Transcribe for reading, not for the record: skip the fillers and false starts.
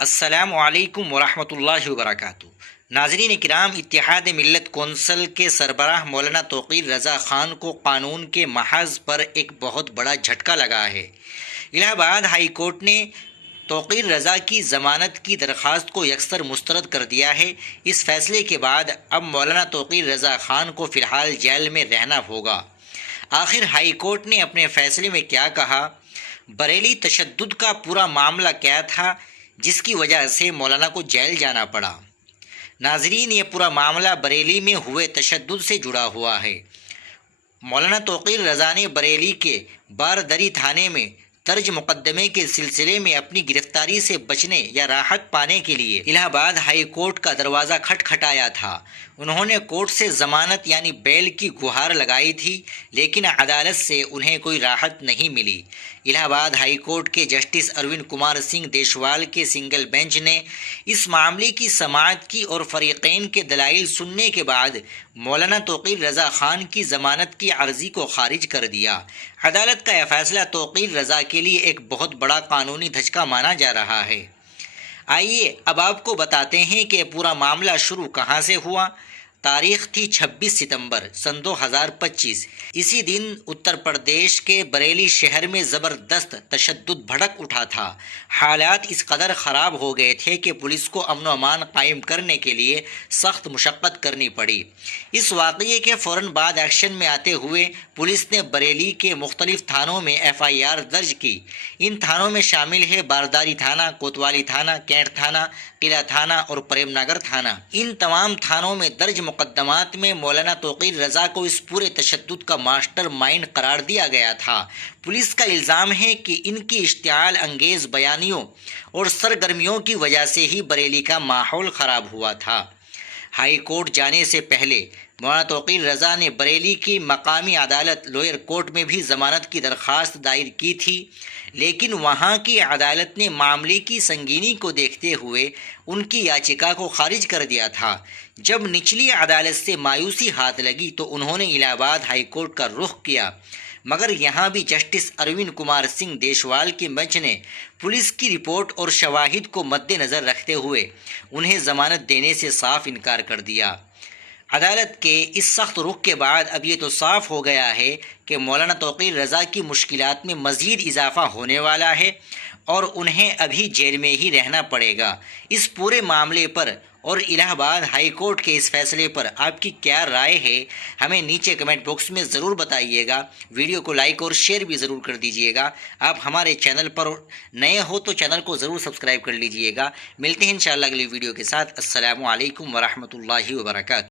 السلام علیکم ورحمۃ اللہ وبرکاتہ۔ ناظرین کرام، اتحاد ملت کونسل کے سربراہ مولانا توقیر رضا خان کو قانون کے محاذ پر ایک بہت بڑا جھٹکا لگا ہے۔ الہ آباد ہائی کورٹ نے توقیر رضا کی ضمانت کی درخواست کو یکسر مسترد کر دیا ہے۔ اس فیصلے کے بعد اب مولانا توقیر رضا خان کو فی الحال جیل میں رہنا ہوگا۔ آخر ہائی کورٹ نے اپنے فیصلے میں کیا کہا؟ بریلی تشدد کا پورا معاملہ کیا تھا جس کی وجہ سے مولانا کو جیل جانا پڑا؟ ناظرین، یہ پورا معاملہ بریلی میں ہوئے تشدد سے جڑا ہوا ہے۔ مولانا توقیر رضا نے بریلی کے باردری تھانے میں درج مقدمے کے سلسلے میں اپنی گرفتاری سے بچنے یا راحت پانے کے لیے الہ آباد ہائی کورٹ کا دروازہ کھٹکھٹایا تھا۔ انہوں نے کورٹ سے ضمانت یعنی بیل کی گہار لگائی تھی، لیکن عدالت سے انہیں کوئی راحت نہیں ملی۔ الہ آباد ہائی کورٹ کے جسٹس اروند کمار سنگھ دیشوال کے سنگل بینچ نے اس معاملے کی سماعت کی اور فریقین کے دلائل سننے کے بعد مولانا توقیر رضا خان کی ضمانت کی عرضی کو خارج کر دیا۔ عدالت کا یہ فیصلہ توقیر رضا کے لیے ایک بہت بڑا قانونی دھچکا مانا جا رہا ہے۔ آئیے اب آپ کو بتاتے ہیں کہ پورا معاملہ شروع کہاں سے ہوا۔ تاریخ تھی 26 ستمبر سن 2025۔ اسی دن اتر پردیش کے بریلی شہر میں زبردست تشدد بھڑک اٹھا تھا۔ حالات اس قدر خراب ہو گئے تھے کہ پولیس کو امن و امان قائم کرنے کے لیے سخت مشقت کرنی پڑی۔ اس واقعے کے فوراً بعد ایکشن میں آتے ہوئے پولیس نے بریلی کے مختلف تھانوں میں FIR درج کی۔ ان تھانوں میں شامل ہے بارداری تھانہ، کوتوالی تھانہ، کینٹ تھانہ، قلعہ تھانہ اور پریم نگر تھانہ۔ ان تمام تھانوں میں درج مقدمات میں مولانا توقیر رضا کو اس پورے تشدد کا ماسٹر مائنڈ قرار دیا گیا تھا۔ پولیس کا الزام ہے کہ ان کی اشتعال انگیز بیانیوں اور سرگرمیوں کی وجہ سے ہی بریلی کا ماحول خراب ہوا تھا۔ ہائی کورٹ جانے سے پہلے مولانا توقیر رضا نے بریلی کی مقامی عدالت لوئر کورٹ میں بھی ضمانت کی درخواست دائر کی تھی، لیکن وہاں کی عدالت نے معاملے کی سنگینی کو دیکھتے ہوئے ان کی یاچکا کو خارج کر دیا تھا۔ جب نچلی عدالت سے مایوسی ہاتھ لگی تو انہوں نے الہ آباد ہائی کورٹ کا رخ کیا، مگر یہاں بھی جسٹس اروند کمار سنگھ دیشوال کے بینچ نے پولیس کی رپورٹ اور شواہد کو مد نظر رکھتے ہوئے انہیں ضمانت دینے سے صاف انکار کر دیا۔ عدالت کے اس سخت رخ کے بعد اب یہ تو صاف ہو گیا ہے کہ مولانا توقیر رضا کی مشکلات میں مزید اضافہ ہونے والا ہے اور انہیں ابھی جیل میں ہی رہنا پڑے گا۔ اس پورے معاملے پر اور الہ آباد ہائی کورٹ کے اس فیصلے پر آپ کی کیا رائے ہے؟ ہمیں نیچے کمنٹ باکس میں ضرور بتائیے گا۔ ویڈیو کو لائک اور شیئر بھی ضرور کر دیجیے گا۔ آپ ہمارے چینل پر نئے ہو تو چینل کو ضرور سبسکرائب کر لیجیے گا۔ ملتے ہیں انشاءاللہ اگلی ویڈیو کے ساتھ۔ السلام علیکم ورحمۃ اللہ وبرکاتہ۔